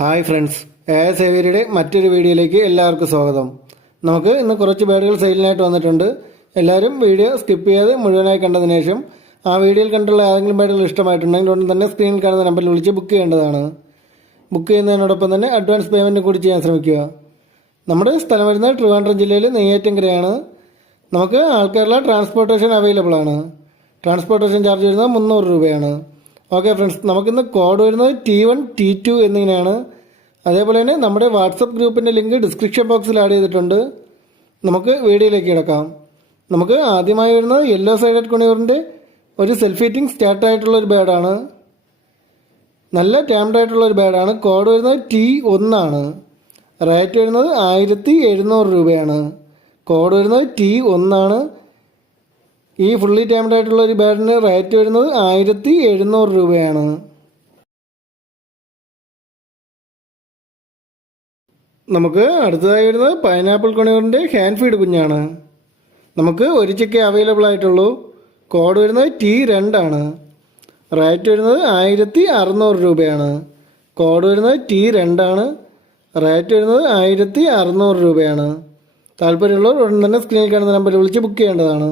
Hi friends, സേവിയറുടെ മറ്റൊരു വീഡിയോയിലേക്ക് എല്ലാവർക്കും സ്വാഗതം. നമുക്ക് ഇന്ന് കുറച്ച് ബേഡുകൾ സെയിലിനായിട്ട് വന്നിട്ടുണ്ട്. എല്ലാവരും വീഡിയോ സ്കിപ്പ് ചെയ്യാതെ മുഴുവനായി കണ്ടതിന് ശേഷം ആ വീഡിയോയിൽ കണ്ടുള്ള ഏതെങ്കിലും ബേഡുകൾ ഇഷ്ടമായിട്ടുണ്ടെങ്കിൽ ഉടൻ തന്നെ സ്ക്രീനിൽ കാണുന്ന നമ്പറിൽ വിളിച്ച് ബുക്ക് ചെയ്യേണ്ടതാണ്. ബുക്ക് ചെയ്യുന്നതിനോടൊപ്പം തന്നെ അഡ്വാൻസ് പേയ്മെൻറ്റ് കൂടി ചെയ്യാൻ ശ്രമിക്കുക. നമ്മുടെ സ്ഥലം വരുന്നത് ട്രിവാൻഡ്രം ജില്ലയിൽ നെയ്യാറ്റിൻകരയാണ്. നമുക്ക് ആൾ കേരള ട്രാൻസ്പോർട്ടേഷൻ അവൈലബിൾ ആണ്. ട്രാൻസ്പോർട്ടേഷൻ ചാർജ് വരുന്നത് 300 രൂപയാണ്. ഓക്കെ ഫ്രണ്ട്സ്, നമുക്കിന്ന് കോഡ് വരുന്നത് T1 T2 എന്നിങ്ങനെയാണ്. അതേപോലെ തന്നെ നമ്മുടെ വാട്സപ്പ് ഗ്രൂപ്പിൻ്റെ ലിങ്ക് ഡിസ്ക്രിപ്ഷൻ ബോക്സിൽ ആഡ് ചെയ്തിട്ടുണ്ട്. നമുക്ക് വീഡിയോയിലേക്ക് കിടക്കാം. നമുക്ക് ആദ്യമായി വരുന്നത് യെല്ലോ സൈഡഡ് കുണിയൂറിൻ്റെ ഒരു സെൽഫ് ഫീറ്റിംഗ് സ്റ്റാർട്ടായിട്ടുള്ള ഒരു ബേഡാണ്. നല്ല ടാംഡ് ആയിട്ടുള്ള ഒരു ബേഡാണ്. കോഡ് വരുന്നത് T1 ആണ്. റേറ്റ് വരുന്നത് 1700 രൂപയാണ്. കോഡ് വരുന്നത് T1 ആണ്. ഈ ഫുള്ളി ടാംഡ് ആയിട്ടുള്ള ഒരു ബേഡിന് റേറ്റ് വരുന്നത് 1700 രൂപയാണ്. നമുക്ക് അടുത്തതായി വരുന്നത് പൈനാപ്പിൾ കുണിയൂറിൻ്റെ ഹാൻഡ് ഫീഡ് കുഞ്ഞാണ്. നമുക്ക് ഒരു ചിക്കൻ അവൈലബിൾ ആയിട്ടുള്ളൂ. കോഡ് വരുന്നത് T2 ആണ്. റേറ്റ് വരുന്നത് 1600 രൂപയാണ്. കോഡ് വരുന്നത് T2 ആണ്. റേറ്റ് വരുന്നത് 1600 രൂപയാണ്. താല്പര്യമുള്ളവർ ഉടൻ തന്നെ സ്ക്രീനിൽ കാണുന്ന നമ്പറിൽ വിളിച്ച് ബുക്ക് ചെയ്യേണ്ടതാണ്.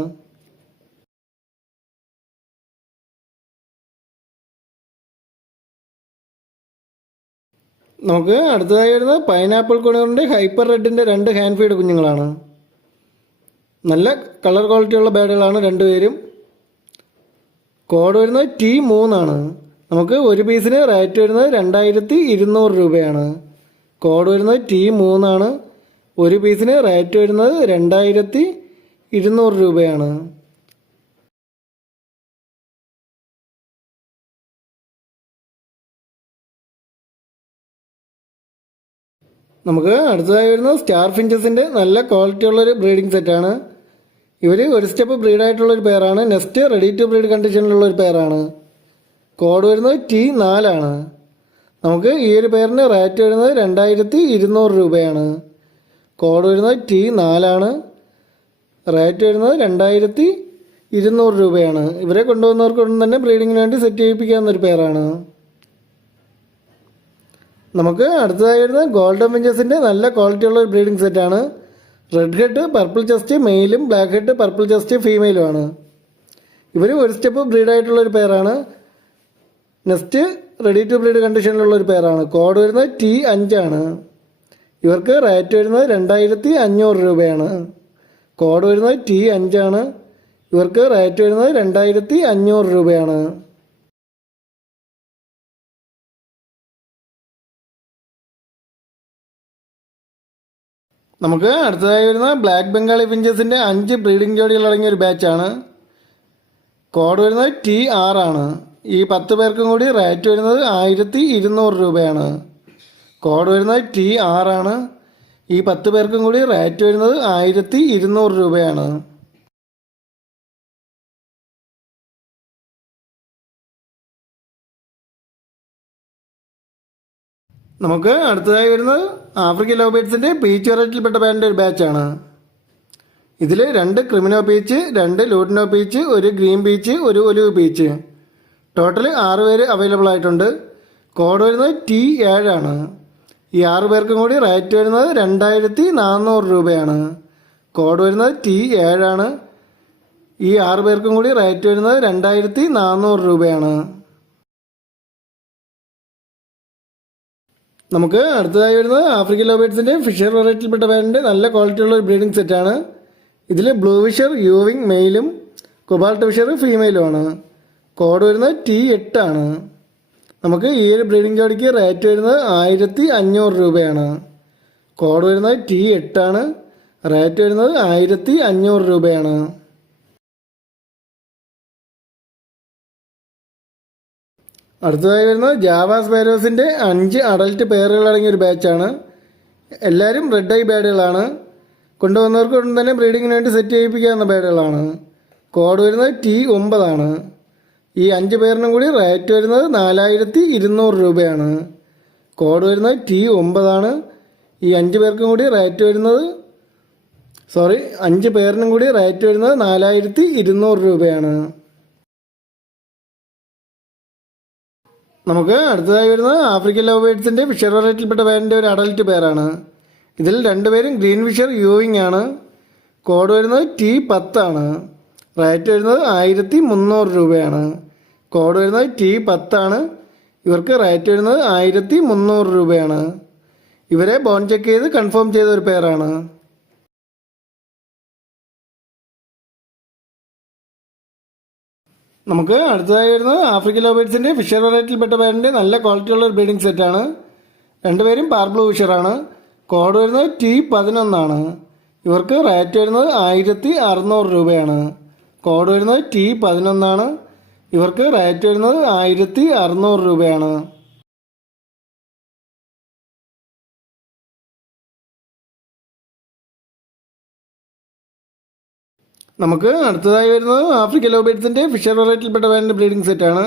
നമുക്ക് അടുത്തതായി വരുന്നത് പൈനാപ്പിൾ കുണിയൂറിൻ്റെ ഹൈപ്പർ റെഡിൻ്റെ 2 ഹാൻഡ് ഫീഡ് കുഞ്ഞുങ്ങളാണ്. നല്ല കളർ ക്വാളിറ്റിയുള്ള ബേഡുകളാണ് രണ്ടുപേരും. കോഡ് വരുന്നത് T3 ആണ്. നമുക്ക് ഒരു പീസിന് റേറ്റ് വരുന്നത് 2200 രൂപയാണ്. കോഡ് വരുന്നത് T3 ആണ്. ഒരു പീസിന് റേറ്റ് വരുന്നത് 2200 രൂപയാണ്. നമുക്ക് അടുത്തതായി വരുന്നത് സ്റ്റാർ ഫിഞ്ചസിൻ്റെ നല്ല ക്വാളിറ്റി ഉള്ളൊരു ബ്രീഡിംഗ് സെറ്റാണ്. ഇവർ ഒരു സ്റ്റെപ്പ് ബ്രീഡായിട്ടുള്ളൊരു പെയറാണ്. നെക്സ്റ്റ് റെഡി ടു ബ്രീഡ് കണ്ടീഷനിലുള്ളൊരു പെയറാണ്. കോഡ് വരുന്നത് T4 ആണ്. നമുക്ക് ഈ ഒരു പെയറിന് റേറ്റ് വരുന്നത് 2200 രൂപയാണ്. കോഡ് വരുന്നത് T4 ആണ്. റേറ്റ് വരുന്നത് 2200 രൂപയാണ്. ഇവരെ കൊണ്ടുവന്നവർക്കൊന്നും തന്നെ ബ്രീഡിങ്ങിന് വേണ്ടി സെറ്റ് ചെയ്യിപ്പിക്കാവുന്നൊരു പെയറാണ്. നമുക്ക് അടുത്തതായി വരുന്നത് ഗോൾഡൻ ഫിഞ്ചസിൻ്റെ നല്ല ക്വാളിറ്റി ഉള്ള ഒരു ബ്രീഡിംഗ് സെറ്റാണ്. റെഡ് ഹെഡ് പർപ്പിൾ ചെസ്റ്റ് മെയിലും ബ്ലാക്ക് ഹെഡ് പർപ്പിൾ ചെസ്റ്റ് ഫീമെയിലുമാണ്. ഇവർ ഒരു സ്റ്റെപ്പ് ബ്രീഡായിട്ടുള്ളൊരു പെയറാണ്. നെക്സ്റ്റ് റെഡി ടു ബ്രീഡ് കണ്ടീഷനിലുള്ളൊരു പെയറാണ്. കോഡ് വരുന്നത് T5 ആണ്. ഇവർക്ക് റേറ്റ് വരുന്നത് 2500 രൂപയാണ്. കോഡ് വരുന്നത് T5 ആണ്. ഇവർക്ക് റേറ്റ് വരുന്നത് 2500 രൂപയാണ്. നമുക്ക് അടുത്തതായി വരുന്ന ബ്ലാക്ക് ബംഗാളി ഫിഞ്ചസിൻ്റെ 5 ബ്രീഡിംഗ് ജോഡികൾ അടങ്ങിയ ഒരു ബാച്ചാണ്. കോഡ് വരുന്നത് T6 ആണ്. ഈ 10 പേർക്കും കൂടി റേറ്റ് വരുന്നത് 1200 രൂപയാണ്. കോഡ് വരുന്നത് T6 ആണ്. ഈ 10 പേർക്കും കൂടി റേറ്റ് വരുന്നത് 1200 രൂപയാണ്. നമുക്ക് അടുത്തതായി വരുന്നത് ആഫ്രിക്കൻ ലവ് ബേഡ്സിൻ്റെ പീച്ച് വെറൈറ്റിയിൽപ്പെട്ട ബാൻഡിൻ്റെ ഒരു ബാച്ചാണ്. ഇതിൽ 2 ക്രിമിനോ peach, 2 lutino peach, 1 green peach, 1 olive peach, total 6 പേര് അവൈലബിൾ ആയിട്ടുണ്ട്. കോഡ് വരുന്നത് T7 ആണ്. ഈ 6 പേർക്കും കൂടി റേറ്റ് വരുന്നത് 2400 രൂപയാണ്. കോഡ് വരുന്നത് T7 ആണ്. ഈ 6 പേർക്കും കൂടി റേറ്റ് വരുന്നത് 2400 രൂപയാണ്. നമുക്ക് അടുത്തതായി വരുന്നത് ആഫ്രിക്കൻ ലവ് ബേഡ്സിൻ്റെ ഫിഷർ വെറൈറ്റിയിൽപ്പെട്ട ബാൻഡിൻ്റെ നല്ല ക്വാളിറ്റിയുള്ള ഒരു ബ്രീഡിംഗ് സെറ്റാണ്. ഇതിൽ ബ്ലൂ ഫിഷർ യൂവിങ് മെയിലും കൊബാൾട്ട് ഫിഷർ ഫീമെയിലുമാണ്. കോഡ് വരുന്നത് T8 ആണ്. നമുക്ക് ഈ ഒരു ബ്രീഡിംഗ് ജോഡിക്ക് റേറ്റ് വരുന്നത് 1500 രൂപയാണ്. കോഡ് വരുന്നത് T8 ആണ്. റേറ്റ് വരുന്നത് 1500 രൂപയാണ്. അടുത്തതായി വരുന്നത് ജാവ സ്പാരോസിൻ്റെ 5 അഡൽട്ട് പെയറുകൾ അടങ്ങിയ ഒരു ബാച്ചാണ്. എല്ലാവരും റെഡ് ഐ ബേഡുകളാണ്. കൊണ്ടുവന്നവർക്ക് ഉടൻ തന്നെ ബ്രീഡിങ്ങിന് വേണ്ടി സെറ്റ് ചെയ്യിപ്പിക്കാവുന്ന ബേഡുകളാണ്. കോഡ് വരുന്നത് T9 ആണ്. ഈ 5 പേരിനും കൂടി റേറ്റ് വരുന്നത് 4200 രൂപയാണ്. കോഡ് വരുന്നത് T9 ആണ്. ഈ 5 പേർക്കും കൂടി റേറ്റ് വരുന്നത് 5 പേരിനും കൂടി റേറ്റ് വരുന്നത് 4200 രൂപയാണ്. നമുക്ക് അടുത്തതായി വരുന്നത് ആഫ്രിക്കൻ ലവ് ബേഡ്സിൻ്റെ ഫിഷർ വെറൈറ്റിയിൽപ്പെട്ട പേരിൻ്റെ ഒരു അഡൽട്ട് പേരാണ്. ഇതിൽ രണ്ടുപേരും ഗ്രീൻ ഫിഷർ യൂയിങ് ആണ്. കോഡ് വരുന്നത് T10 ആണ്. റേറ്റ് വരുന്നത് 1300 രൂപയാണ്. കോഡ് വരുന്നത് T10 ആണ്. ഇവർക്ക് റേറ്റ് വരുന്നത് 1300 രൂപയാണ്. ഇവരെ ബോൺ ചെക്ക് ചെയ്ത് കൺഫേം ചെയ്ത ഒരു പേരാണ്. നമുക്ക് അടുത്തതായി വരുന്നത് ആഫ്രിക്കൻ ലവ് ബേഡ്സിൻ്റെ ഫിഷർ വെറൈറ്റിയിൽപ്പെട്ട പേരിൻ്റെ നല്ല ക്വാളിറ്റിയുള്ള ഒരു ബ്രീഡിംഗ് സെറ്റാണ്. രണ്ടുപേരും പാർബ്ലൂ ഫിഷറാണ്. കോഡ് വരുന്നത് T11 ആണ്. ഇവർക്ക് റേറ്റ് വരുന്നത് 1600 രൂപയാണ്. കോഡ് വരുന്നത് T11 ആണ്. ഇവർക്ക് റേറ്റ് വരുന്നത് 1600 രൂപയാണ്. നമുക്ക് അടുത്തതായി വരുന്നത് ആഫ്രിക്കൻ ലവ് ബേഡ്സിൻ്റെ ഫിഷർ വെറൈറ്റിയിൽപ്പെട്ട പേരിൻ്റെ ബ്രീഡിംഗ് സെറ്റാണ്.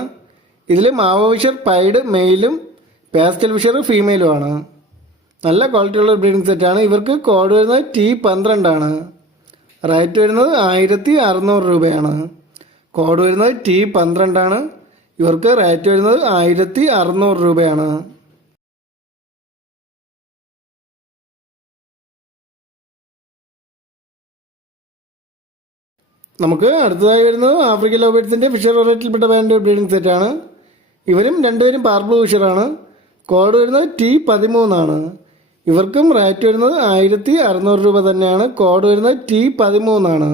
ഇതിൽ മാവോ ഫിഷർ പൈഡ് മെയിലും പാസ്റ്റൽ ഫിഷർ ഫീമെയിലും ആണ്. നല്ല ക്വാളിറ്റിയുള്ള ബ്രീഡിംഗ് സെറ്റാണ്. ഇവർക്ക് കോഡ് വരുന്നത് T12 ആണ്. റേറ്റ് വരുന്നത് 1600 രൂപയാണ്. കോഡ് വരുന്നത് T12 ആണ്. ഇവർക്ക് റേറ്റ് വരുന്നത് 1600 രൂപയാണ്. നമുക്ക് അടുത്തതായി വരുന്നത് ആഫ്രിക്കൻ ലവ് ബേഡ്സിൻ്റെ ഫിഷർ വെറൈറ്റിയിൽപ്പെട്ട പേരിൻ്റെ ബ്രീഡിംഗ് സെറ്റാണ്. ഇവരും രണ്ടുപേരും പാർബ്ലൂ ഫിഷറാണ്. കോഡ് വരുന്നത് T13 ആണ്. ഇവർക്കും റേറ്റ് വരുന്നത് 1600 രൂപ തന്നെയാണ്. കോഡ് വരുന്നത് T13 ആണ്.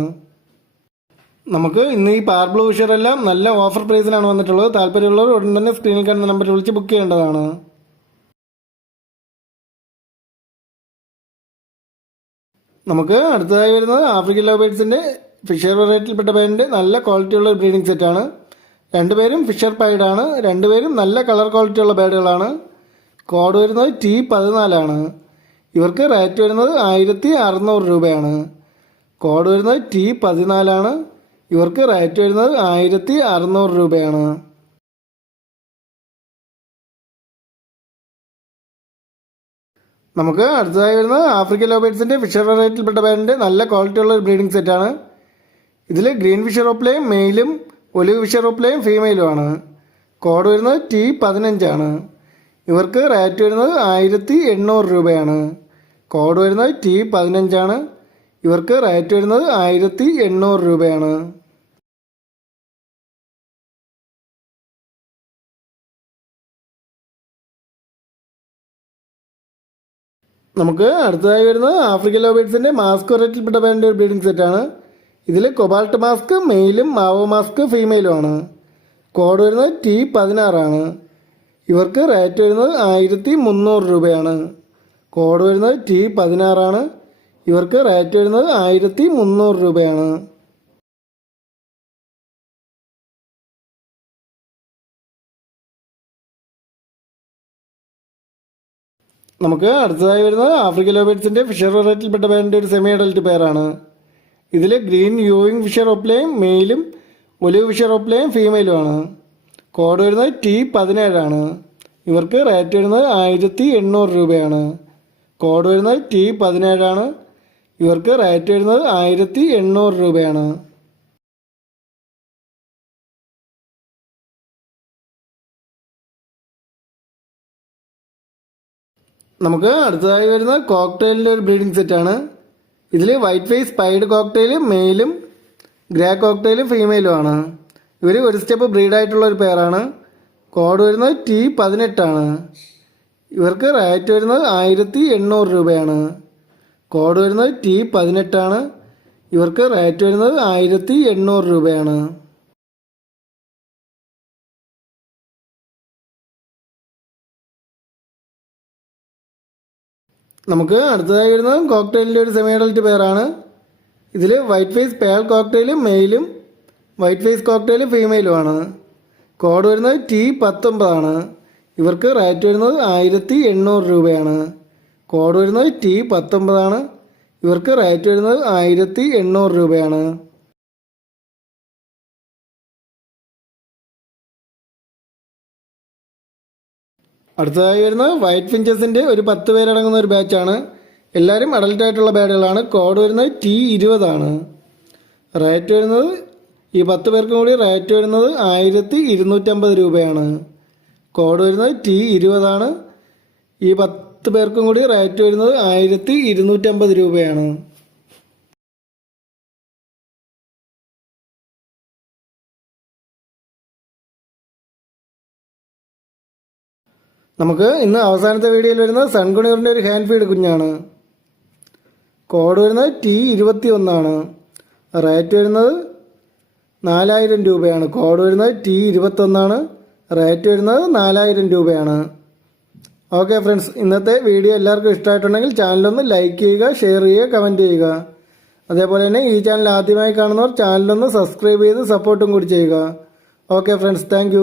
നമുക്ക് ഇന്ന് ഈ പാർബ്ലൂ ഫിഷറെല്ലാം നല്ല ഓഫർ പ്രൈസിലാണ് വന്നിട്ടുള്ളത്. താല്പര്യമുള്ളവർ ഉടൻ തന്നെ സ്ക്രീനിൽ കാണുന്ന നമ്പറിൽ വിളിച്ച് ബുക്ക് ചെയ്യേണ്ടതാണ്. നമുക്ക് അടുത്തതായി വരുന്നത് ആഫ്രിക്കൻ ലവ് ബേഡ്സിൻ്റെ ഫിഷർ വെറൈറ്റിയിൽപ്പെട്ട പേരിൻ്റെ നല്ല ക്വാളിറ്റിയുള്ള ബ്രീഡിംഗ് സെറ്റാണ്. രണ്ടുപേരും ഫിഷർ പൈഡാണ്. രണ്ടുപേരും നല്ല കളർ ക്വാളിറ്റിയുള്ള ബേഡുകളാണ്. കോഡ് വരുന്നത് T14 ആണ്. ഇവർക്ക് റേറ്റ് വരുന്നത് 1600 രൂപയാണ്. കോഡ് വരുന്നത് T14 ആണ്. ഇവർക്ക് റേറ്റ് വരുന്നത് 1600 രൂപയാണ്. നമുക്ക് അടുത്തതായി വരുന്നത് ആഫ്രിക്കൻ ലവ് ബേഡ്സിൻ്റെ ഫിഷർ വെറൈറ്റിയിൽപ്പെട്ട പേരിൻ്റെ നല്ല ക്വാളിറ്റിയുള്ള ബ്രീഡിംഗ് സെറ്റാണ്. ഇതിൽ ഗ്രീൻ ഫിഷർ ഓപ്ലയും മെയിലും ഒലിവ് ഫിഷർ ഓപ്ലയും ഫീമെയിലും ആണ്. കോഡ് വരുന്നത് T15 ആണ്. ഇവർക്ക് റേറ്റ് വരുന്നത് 1800 രൂപയാണ്. കോഡ് വരുന്നത് T15 ആണ്. ഇവർക്ക് റേറ്റ് വരുന്നത് 1800 രൂപയാണ്. നമുക്ക് അടുത്തതായി വരുന്നത് ആഫ്രിക്കൻ ലവ് ബേഡ്സിൻ്റെ മാസ്ക് വെറൈറ്റിയിൽപ്പെട്ട പേരിൻ്റെ ഒരു ബ്രീഡിംഗ് സെറ്റാണ്. ഇതിൽ കൊബാൾട്ട് മാസ്ക് മെയിലും മാവോ മാസ്ക് ഫീമെയിലും ആണ്. കോഡ് വരുന്നത് T16 ആണ്. ഇവർക്ക് റേറ്റ് വരുന്നത് 1300 രൂപയാണ്. കോഡ് വരുന്നത് T16 ആണ്. ഇവർക്ക് റേറ്റ് വരുന്നത് 1300 രൂപയാണ്. നമുക്ക് അടുത്തതായി വരുന്നത് ആഫ്രിക്കൻ ലവ് ബേഡ്സിൻ്റെ ഫിഷർ വെറൈറ്റിയിൽപ്പെട്ട പേരിൻ്റെ ഒരു സെമി അഡൽട്ട് പേരാണ്. ഇതിൽ ഗ്രീൻ യൂയിങ് ഫിഷർ ഓപ്ലയും മെയിലും ഒലിവ് ഫിഷർ ഓപ്ലയും ഫീമെയിലും ആണ്. കോഡ് വരുന്നത് T17 ആണ്. ഇവർക്ക് റേറ്റ് വരുന്നത് 1800 രൂപയാണ്. കോഡ് വരുന്നത് T17 ആണ്. ഇവർക്ക് റേറ്റ് വരുന്നത് 1800 രൂപയാണ്. നമുക്ക് അടുത്തതായി വരുന്ന കോക്ടെയിലിൻ്റെ ഒരു ബ്രീഡിംഗ് സെറ്റാണ്. ഇതിൽ വൈറ്റ് ഫേസ് സ്പൈഡ് കോക്ടെയിൽ മെയിലും ഗ്രേ കോക്ടെയിൽ ഫീമെയിലും ആണ്. ഇവർ ഒരു സ്റ്റെപ്പ് ബ്രീഡായിട്ടുള്ള ഒരു പെയറാണ്. കോഡ് വരുന്നത് T18 ആണ്. ഇവർക്ക് റേറ്റ് വരുന്നത് 1800 രൂപയാണ്. കോഡ് വരുന്നത് T18 ആണ്. ഇവർക്ക് റേറ്റ് വരുന്നത് 1800 രൂപയാണ്. നമുക്ക് അടുത്തതായി വരുന്നത് കോക്ടെയിലിൻ്റെ ഒരു സെമി അഡൽട്ട് പെയറാണ്. ഇതിൽ വൈറ്റ് ഫേസ് പേൾ കോക്ടെയിൽ മെയിലും വൈറ്റ് ഫേസ് കോക്ടെയിൽ ഫീമെയിലും ആണ്. കോഡ് വരുന്നത് T19 ആണ്. ഇവർക്ക് റേറ്റ് വരുന്നത് 1800 രൂപയാണ്. കോഡ് വരുന്നത് T19 ആണ്. ഇവർക്ക് റേറ്റ് വരുന്നത് 1800 രൂപയാണ്. അടുത്തതായി വരുന്നത് വൈറ്റ് ഫിഞ്ചസിൻ്റെ ഒരു 10 പേരടങ്ങുന്ന ഒരു ബാച്ചാണ്. എല്ലാവരും അഡൽട്ടായിട്ടുള്ള ബേഡുകളാണ്. കോഡ് വരുന്നത് T20 ആണ്. റേറ്റ് വരുന്നത് ഈ 10 പേർക്കും കൂടി റേറ്റ് വരുന്നത് 1250 രൂപയാണ്. കോഡ് വരുന്നത് T20 ഈ 10 പേർക്കും കൂടി റേറ്റ് വരുന്നത് 1250 രൂപയാണ്. നമുക്ക് ഇന്ന് അവസാനത്തെ വീഡിയോയിൽ വരുന്നത് സൺകുണിയറിൻ്റെ ഒരു ഹാൻഡ് ഫീഡ് കുഞ്ഞാണ്. കോഡ് വരുന്നത് T21. റേറ്റ് വരുന്നത് 4000 രൂപയാണ്. കോഡ് വരുന്നത് T21. റേറ്റ് വരുന്നത് 4000 രൂപയാണ്. ഓക്കെ ഫ്രണ്ട്സ്, ഇന്നത്തെ വീഡിയോ എല്ലാവർക്കും ഇഷ്ടമായിട്ടുണ്ടെങ്കിൽ ചാനലൊന്ന് ലൈക്ക് ചെയ്യുക, ഷെയർ ചെയ്യുക, കമൻറ്റ് ചെയ്യുക. അതേപോലെ തന്നെ ഈ ചാനൽ ആദ്യമായി കാണുന്നവർ ചാനലൊന്ന് സബ്സ്ക്രൈബ് ചെയ്ത് സപ്പോർട്ടും കൂടി ചെയ്യുക. Okay friends, thank